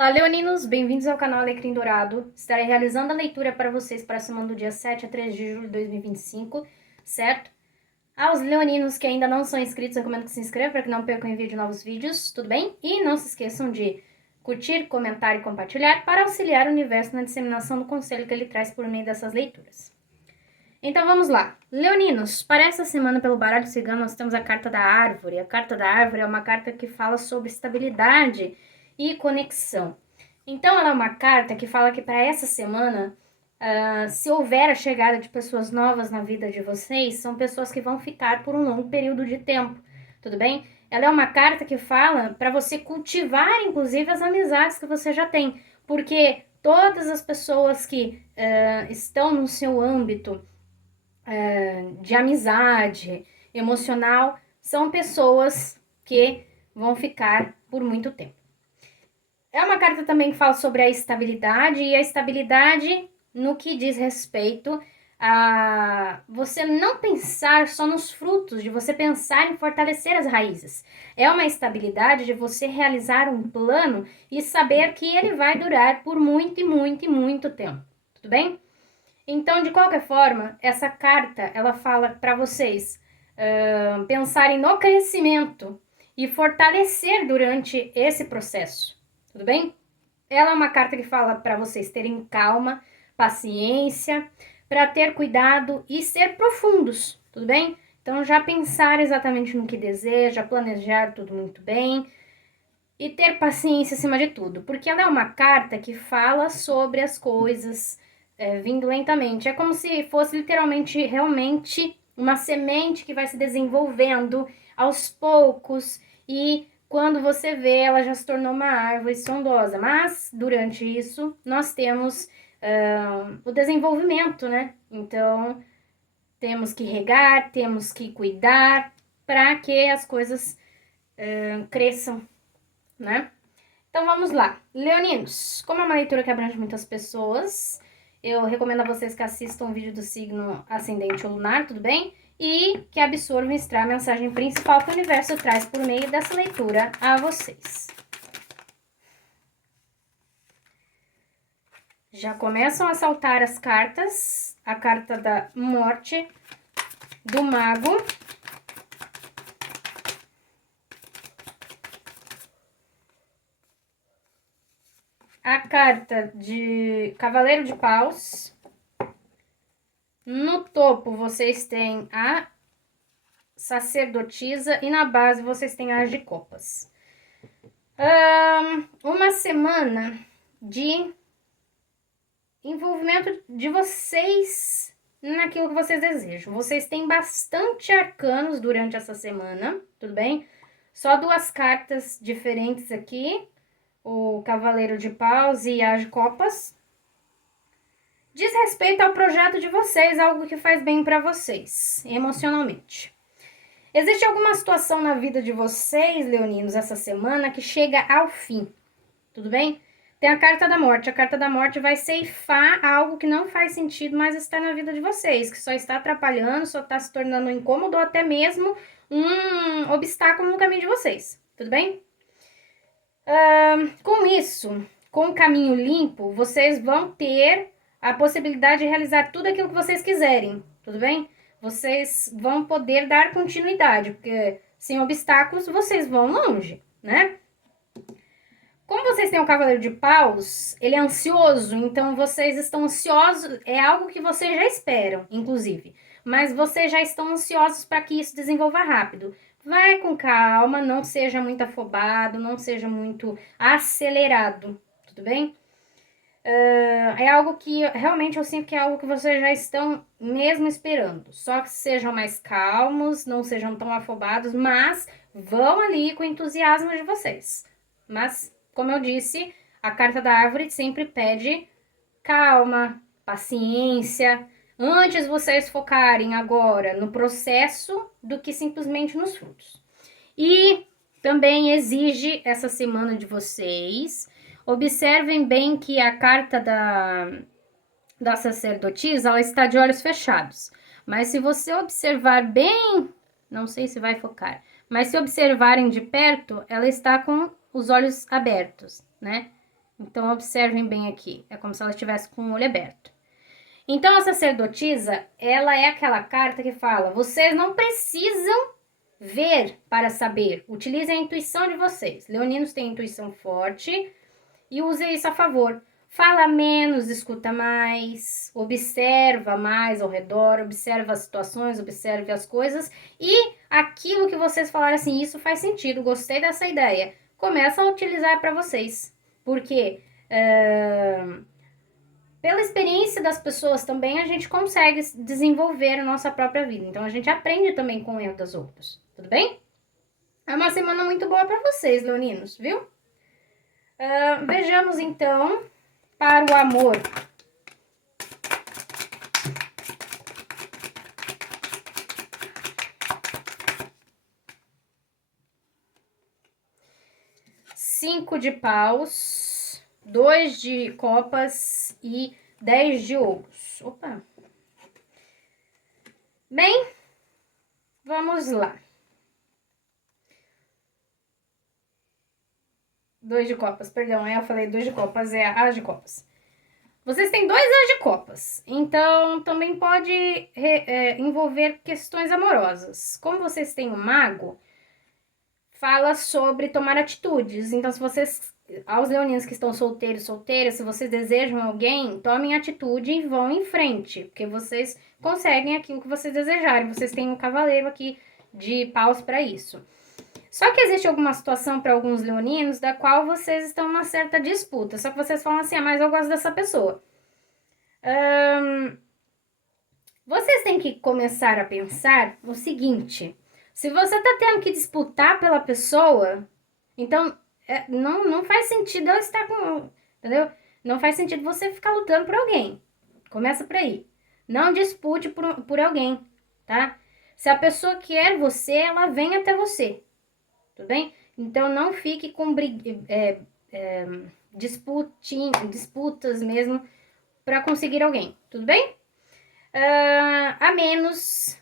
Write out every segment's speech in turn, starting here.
Olá, leoninos! Bem-vindos ao canal Alecrim Dourado. Estarei realizando a leitura para vocês para a semana do dia 7 a 13 de julho de 2025, certo? Aos leoninos que ainda não são inscritos, eu recomendo que se inscrevam para que não percam o envio de novos vídeos, tudo bem? E não se esqueçam de curtir, comentar e compartilhar para auxiliar o universo na disseminação do conselho que ele traz por meio dessas leituras. Então vamos lá. Leoninos, para essa semana pelo baralho cigano nós temos a carta da árvore. A carta da árvore é uma carta que fala sobre estabilidade e conexão. Então ela é uma carta que fala que para essa semana, se houver a chegada de pessoas novas na vida de vocês, são pessoas que vão ficar por um longo período de tempo, tudo bem? Ela é uma carta que fala para você cultivar, inclusive, as amizades que você já tem, porque todas as pessoas que estão no seu âmbito de amizade emocional são pessoas que vão ficar por muito tempo. É uma carta também que fala sobre a estabilidade, e a estabilidade no que diz respeito a você não pensar só nos frutos, de você pensar em fortalecer as raízes. É uma estabilidade de você realizar um plano e saber que ele vai durar por muito e muito e muito tempo, tudo bem? Então, de qualquer forma, essa carta, ela fala para vocês pensarem no crescimento e fortalecer durante esse processo, tudo bem? Ela é uma carta que fala para vocês terem calma, paciência, para ter cuidado e ser profundos, tudo bem? Então, já pensar exatamente no que deseja, planejar tudo muito bem e ter paciência acima de tudo, porque ela é uma carta que fala sobre as coisas vindo lentamente. É como se fosse literalmente, realmente, uma semente que vai se desenvolvendo aos poucos e quando você vê, ela já se tornou uma árvore frondosa. Mas, durante isso, nós temos o desenvolvimento, né? Então, temos que regar, temos que cuidar para que as coisas cresçam, né? Então, vamos lá. Leoninos, como é uma leitura que abrange muitas pessoas, eu recomendo a vocês que assistam o vídeo do signo ascendente ou lunar, tudo bem? E que absorvam e extraam a mensagem principal que o universo traz por meio dessa leitura a vocês. Já começam a saltar as cartas. A carta da morte, do mago, a carta de cavaleiro de paus. No topo vocês têm a sacerdotisa e na base vocês têm a as de copas. Uma semana de envolvimento de vocês naquilo que vocês desejam. Vocês têm bastante arcanos durante essa semana, tudo bem? Só duas cartas diferentes aqui, o cavaleiro de paus e a as de copas. Diz respeito ao projeto de vocês, algo que faz bem para vocês, emocionalmente. Existe alguma situação na vida de vocês, leoninos, essa semana que chega ao fim, tudo bem? Tem a carta da morte. A carta da morte vai ceifar algo que não faz sentido mais estar na vida de vocês, que só está atrapalhando, só está se tornando um incômodo ou até mesmo um obstáculo no caminho de vocês, tudo bem? Com isso, com o caminho limpo, vocês vão ter a possibilidade de realizar tudo aquilo que vocês quiserem, tudo bem? Vocês vão poder dar continuidade, porque sem obstáculos vocês vão longe, né? Como vocês têm o cavaleiro de paus, ele é ansioso, então vocês estão ansiosos, é algo que vocês já esperam, inclusive. Mas vocês já estão ansiosos para que isso desenvolva rápido. Vai com calma, não seja muito afobado, não seja muito acelerado, tudo bem? É algo que realmente eu sinto que é algo que vocês já estão mesmo esperando. Só que sejam mais calmos, não sejam tão afobados, mas vão ali com o entusiasmo de vocês. Mas, como eu disse, a carta da árvore sempre pede calma, paciência, antes vocês focarem agora no processo do que simplesmente nos frutos. E também exige essa semana de vocês. Observem bem que a carta da sacerdotisa, ela está de olhos fechados. Mas se você observar bem, não sei se vai focar, mas se observarem de perto, ela está com os olhos abertos, né? Então, observem bem aqui. É como se ela estivesse com o olho aberto. Então, a sacerdotisa, ela é aquela carta que fala, vocês não precisam ver para saber. Utilizem a intuição de vocês. Leoninos têm intuição forte e usem isso a favor. Fala menos, escuta mais, observa mais ao redor, observa as situações, observe as coisas e aquilo que vocês falaram assim, isso faz sentido, gostei dessa ideia. Começa a utilizar para vocês, porque pela experiência das pessoas também a gente consegue desenvolver a nossa própria vida. Então a gente aprende também com o erro das outras, tudo bem? É uma semana muito boa para vocês, leoninos, viu? Vejamos então para o amor. Cinco de paus, 2 de copas e 10 de ouros. Opa! Bem, vamos lá. 2 de copas, perdão, eu falei 2 de copas, é as de copas. Vocês têm 2 as de copas, então também pode envolver questões amorosas. Como vocês têm o mago, fala sobre tomar atitudes. Então, se vocês, aos leoninos que estão solteiras, se vocês desejam alguém, tomem atitude e vão em frente, porque vocês conseguem aquilo que vocês desejarem. Vocês têm um cavaleiro aqui de paus para isso. Só que existe alguma situação para alguns leoninos da qual vocês estão numa certa disputa. Só que vocês falam assim, mas eu gosto dessa pessoa. Vocês têm que começar a pensar o seguinte: se você tá tendo que disputar pela pessoa, então não faz sentido ela estar com. Entendeu? Não faz sentido você ficar lutando por alguém. Começa por aí. Não dispute por alguém, tá? Se a pessoa quer você, ela vem até você. Tudo bem? Então não fique com disputas mesmo para conseguir alguém. Tudo bem? A menos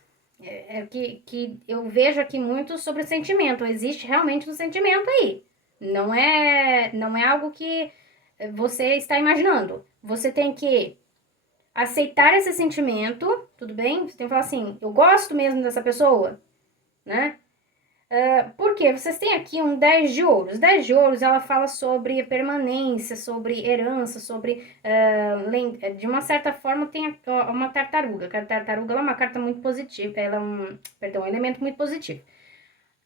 que eu vejo aqui muito sobre o sentimento. Existe realmente um sentimento aí. Não é algo que você está imaginando. Você tem que aceitar esse sentimento, tudo bem? Você tem que falar assim, eu gosto mesmo dessa pessoa, né? Por quê? Vocês têm aqui um 10 de ouros. 10 de ouros, ela fala sobre permanência, sobre herança, sobre... de uma certa forma, tem uma tartaruga. A tartaruga ela é uma carta muito positiva. Ela é um elemento muito positivo.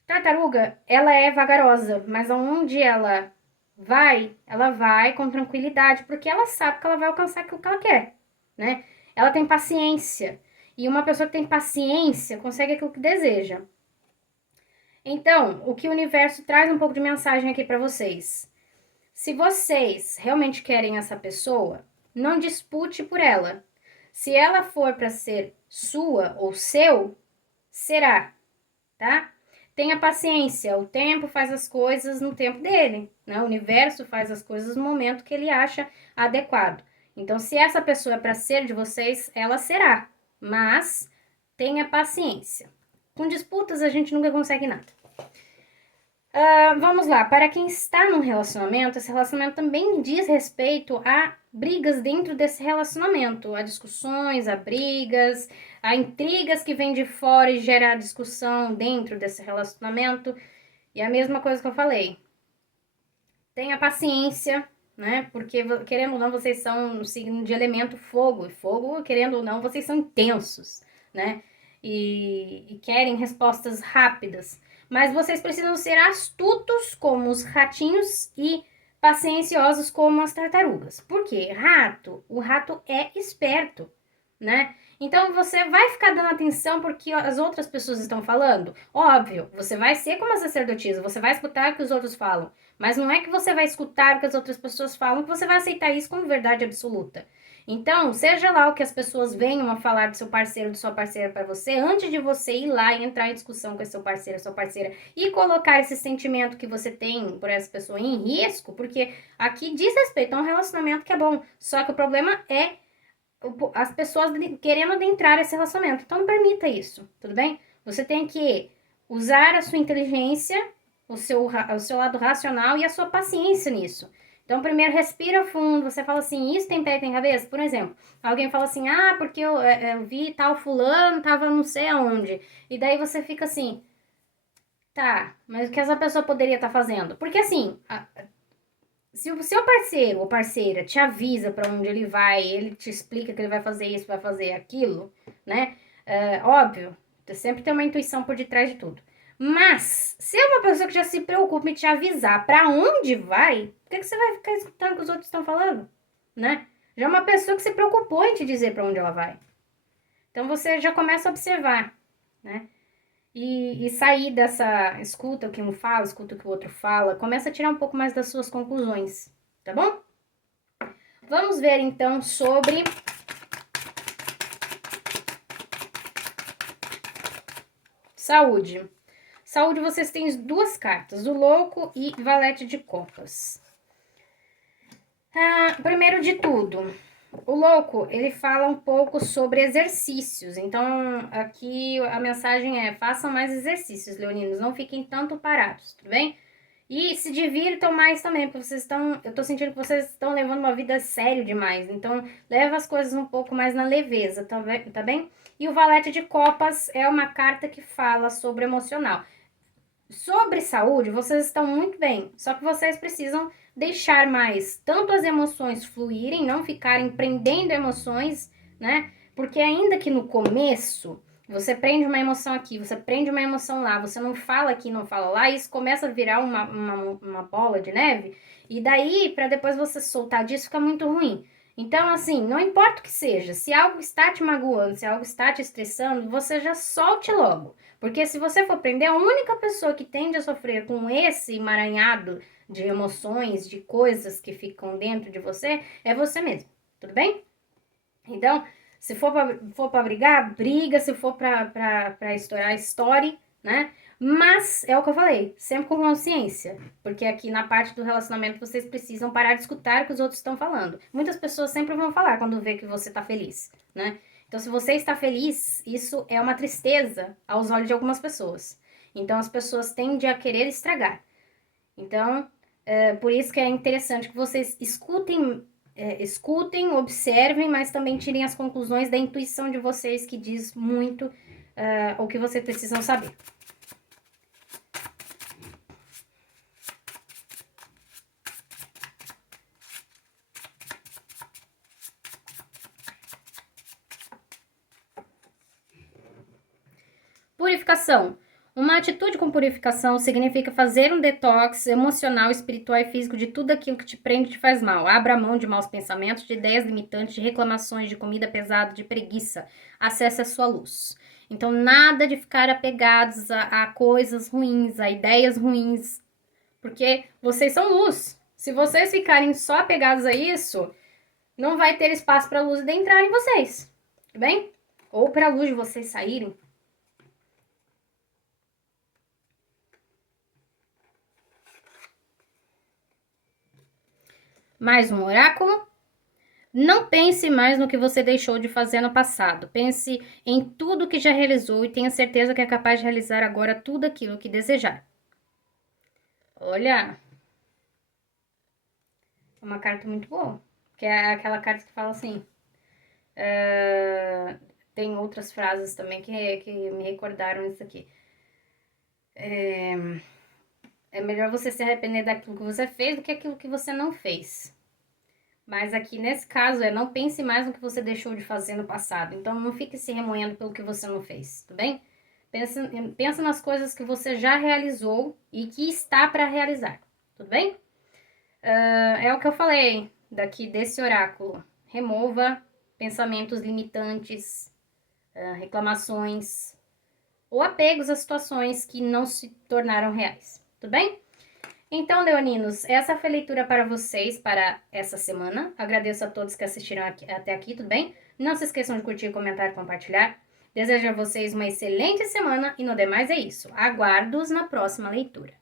Tartaruga, ela é vagarosa, mas aonde ela vai com tranquilidade, porque ela sabe que ela vai alcançar o que ela quer, né? Ela tem paciência. E uma pessoa que tem paciência consegue aquilo que deseja. Então, o que o universo traz um pouco de mensagem aqui para vocês. Se vocês realmente querem essa pessoa, não dispute por ela. Se ela for para ser sua ou seu, será, tá? Tenha paciência, o tempo faz as coisas no tempo dele, né? O universo faz as coisas no momento que ele acha adequado. Então, se essa pessoa é para ser de vocês, ela será, mas tenha paciência. Com disputas a gente nunca consegue nada. Vamos lá, para quem está num relacionamento, esse relacionamento também diz respeito a brigas dentro desse relacionamento, a discussões, a brigas, a intrigas que vêm de fora e gera discussão dentro desse relacionamento. E a mesma coisa que eu falei, tenha paciência, né? Porque, querendo ou não, vocês são um signo de elemento fogo, e fogo, querendo ou não, vocês são intensos, né? E querem respostas rápidas. Mas vocês precisam ser astutos como os ratinhos e pacienciosos como as tartarugas. Por quê? O rato é esperto, né? Então você vai ficar dando atenção porque as outras pessoas estão falando? Óbvio, você vai ser como a sacerdotisa, você vai escutar o que os outros falam. Mas não é que você vai escutar o que as outras pessoas falam que você vai aceitar isso como verdade absoluta. Então, seja lá o que as pessoas venham a falar do seu parceiro, de sua parceira para você, antes de você ir lá e entrar em discussão com seu parceiro, sua parceira, e colocar esse sentimento que você tem por essa pessoa em risco, porque aqui diz respeito a um relacionamento que é bom, só que o problema é as pessoas querendo adentrar esse relacionamento. Então, não permita isso, tudo bem? Você tem que usar a sua inteligência, o seu lado racional e a sua paciência nisso. Então, primeiro, respira fundo. Você fala assim, isso tem pé e tem cabeça? Por exemplo, alguém fala assim, ah, porque eu vi tal fulano, tava não sei aonde. E daí você fica assim, tá, mas o que essa pessoa poderia estar fazendo? Porque assim, se o seu parceiro ou parceira te avisa para onde ele vai, ele te explica que ele vai fazer isso, vai fazer aquilo, né? Óbvio, você sempre tem uma intuição por detrás de tudo. Mas, se é uma pessoa que já se preocupa em te avisar para onde vai, por que você vai ficar escutando o que os outros estão falando, né? Já é uma pessoa que se preocupou em te dizer para onde ela vai. Então você já começa a observar, né? E sair dessa escuta o que um fala, escuta o que o outro fala, começa a tirar um pouco mais das suas conclusões, tá bom? Vamos ver então sobre saúde. Saúde, vocês têm duas cartas, o louco e valete de copas. Primeiro de tudo, o louco, ele fala um pouco sobre exercícios. Então, aqui a mensagem é, façam mais exercícios, leoninos, não fiquem tanto parados, tudo bem? E se divirtam mais também, porque eu tô sentindo que vocês estão levando uma vida sério demais. Então, leva as coisas um pouco mais na leveza, tá bem? E o valete de copas é uma carta que fala sobre emocional. Sobre saúde, vocês estão muito bem, só que vocês precisam deixar mais tanto as emoções fluírem, não ficarem prendendo emoções, né? Porque ainda que no começo você prende uma emoção aqui, você prende uma emoção lá, você não fala aqui, não fala lá, isso começa a virar uma bola de neve, e daí, para depois você soltar disso, fica muito ruim. Então, assim, não importa o que seja, se algo está te magoando, se algo está te estressando, você já solte logo. Porque se você for prender, a única pessoa que tende a sofrer com esse emaranhado de emoções, de coisas que ficam dentro de você, é você mesmo. Tudo bem? Então, se for pra brigar, briga. Se for pra estourar, estoure, né? Mas, é o que eu falei, sempre com consciência. Porque aqui na parte do relacionamento vocês precisam parar de escutar o que os outros estão falando. Muitas pessoas sempre vão falar quando vê que você tá feliz, né? Então, se você está feliz, isso é uma tristeza aos olhos de algumas pessoas. Então, as pessoas tendem a querer estragar. Então, por isso que é interessante que vocês escutem, observem, mas também tirem as conclusões da intuição de vocês, que diz muito o que vocês precisam saber. Purificação. Uma atitude com purificação significa fazer um detox emocional, espiritual e físico de tudo aquilo que te prende e te faz mal. Abra mão de maus pensamentos, de ideias limitantes, de reclamações, de comida pesada, de preguiça. Acesse a sua luz. Então, nada de ficar apegados a coisas ruins, a ideias ruins, porque vocês são luz. Se vocês ficarem só apegados a isso, não vai ter espaço para a luz entrar em vocês, tudo bem? Ou para a luz de vocês saírem. Mais um oráculo. Não pense mais no que você deixou de fazer no passado. Pense em tudo que já realizou e tenha certeza que é capaz de realizar agora tudo aquilo que desejar. Olha, é uma carta muito boa. Que é aquela carta que fala assim. Tem outras frases também que me recordaram isso aqui. É melhor você se arrepender daquilo que você fez do que aquilo que você não fez. Mas aqui, nesse caso, não pense mais no que você deixou de fazer no passado. Então, não fique se remoendo pelo que você não fez, tudo bem? Pensa nas coisas que você já realizou e que está para realizar, tudo bem? É o que eu falei daqui desse oráculo. Remova pensamentos limitantes, reclamações ou apegos a situações que não se tornaram reais, tudo bem? Então, leoninos, essa foi a leitura para vocês para essa semana. Agradeço a todos que assistiram até aqui, tudo bem? Não se esqueçam de curtir, comentar e compartilhar. Desejo a vocês uma excelente semana e no demais é isso. Aguardo-os na próxima leitura.